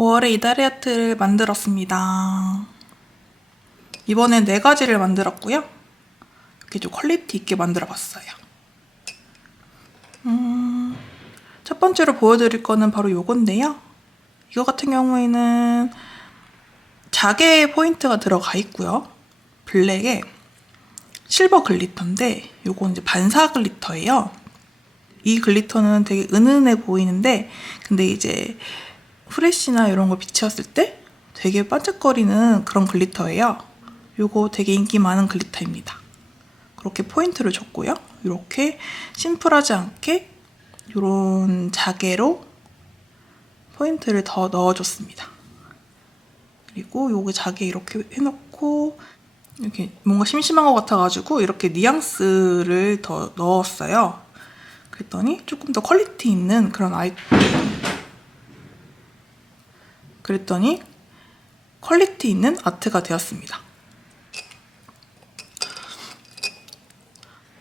오월에 이다리 아트를 만들었습니다. 이번엔 네 가지를 만들었고요. 이렇게 좀 퀄리티 있게 만들어 봤어요. 음, 첫 번째로 보여드릴 거는 바로 요건데요. 이거 같은 경우에는 자개 포인트가 들어가 있고요. 블랙에 실버 글리터인데 요건 이제 반사 글리터예요. 이 글리터는 되게 은은해 보이는데 근데 이제 프레쉬나 이런 거 비치었을 때 되게 반짝거리는 그런 글리터예요. 요거 되게 인기 많은 글리터입니다. 그렇게 포인트를 줬고요. 이렇게 심플하지 않게 이런 자개로 포인트를 더 넣어줬습니다. 그리고 요게 자개 이렇게 해놓고 이렇게 뭔가 심심한 것 같아가지고 이렇게 뉘앙스를 더 넣었어요. 그랬더니 조금 더 퀄리티 있는 그런 아이 그랬더니 퀄리티 있는 아트가 되었습니다.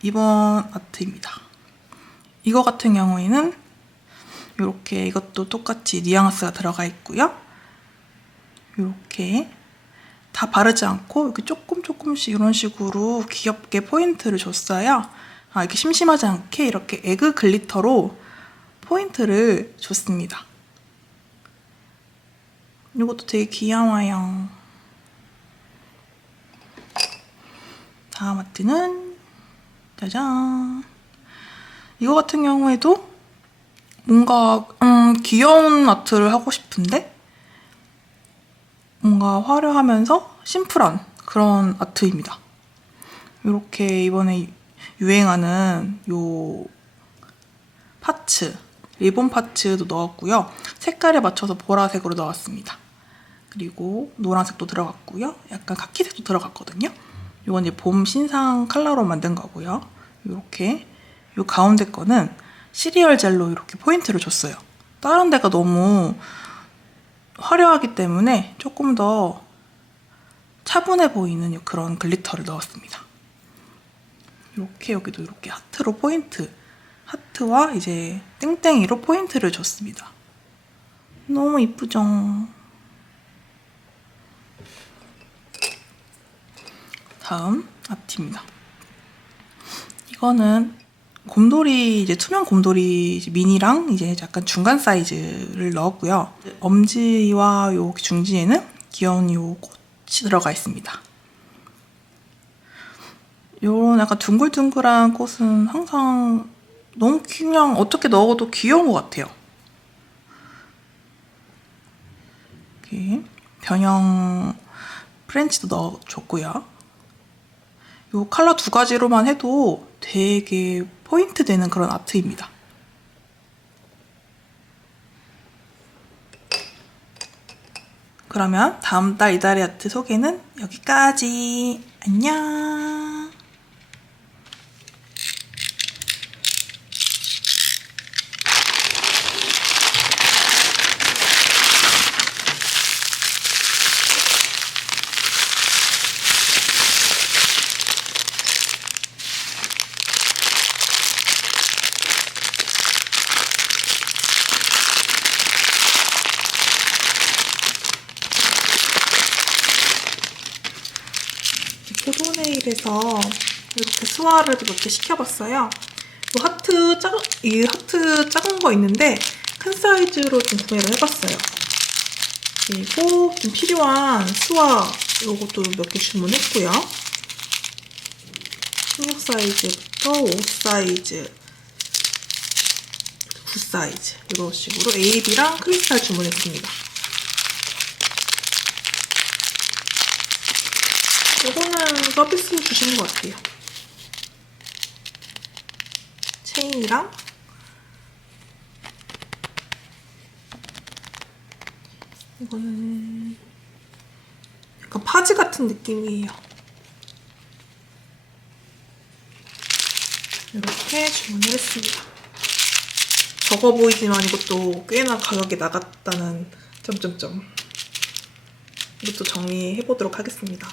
이번 아트입니다. 이거 같은 경우에는 이렇게 이것도 똑같이 뉘앙스가 들어가 있고요. 이렇게 다 바르지 않고 이렇게 조금 조금씩 이런 식으로 귀엽게 포인트를 줬어요. 아, 이렇게 심심하지 않게 이렇게 에그 글리터로 포인트를 줬습니다. 이것도 되게 귀여워요. 다음 아트는 짜잔. 이거 같은 경우에도 뭔가 음, 귀여운 아트를 하고 싶은데 뭔가 화려하면서 심플한 그런 아트입니다. 이렇게 이번에 유행하는 요 파츠, 리본 파츠도 넣었고요. 색깔에 맞춰서 보라색으로 넣었습니다. 그리고 노란색도 들어갔고요. 약간 카키색도 들어갔거든요. 이건 이제 봄 신상 컬러로 만든 거고요. 이렇게 이 가운데 거는 시리얼 젤로 이렇게 포인트를 줬어요. 다른 데가 너무 화려하기 때문에 조금 더 차분해 보이는 그런 글리터를 넣었습니다. 이렇게 여기도 이렇게 하트로 포인트, 하트와 이제 땡땡이로 포인트를 줬습니다. 너무 이쁘죠? 다음 아트입니다. 이거는 곰돌이 이제 투명 곰돌이 미니랑 이제 약간 중간 사이즈를 넣었고요. 엄지와 요 중지에는 귀여운 요 꽃이 들어가 있습니다. 요런 약간 둥글둥글한 꽃은 항상 너무 그냥 어떻게 넣어도 귀여운 것 같아요. 이렇게 변형 프렌치도 넣어줬고요. 요 컬러 두 가지로만 해도 되게 포인트 되는 그런 아트입니다. 그러면 다음 달 이달의 아트 소개는 여기까지. 안녕. 포도네일에서 이렇게 스와를 몇 개 시켜봤어요. 이 하트 작은 이 하트 작은 거 있는데 큰 사이즈로 좀 구매를 해봤어요. 그리고 좀 필요한 스와 이것도 몇 개 주문했고요. 16 사이즈부터 5 사이즈, 9 사이즈 이런 식으로 AB랑 크리스탈 주문했습니다. 이거는 서비스 주신 것 같아요. 체인이랑 이거는 약간 파지 같은 느낌이에요. 이렇게 주문을 했습니다. 적어 보이지만 이것도 꽤나 가격이 나갔다는 점점점. 이것도 정리해 보도록 하겠습니다.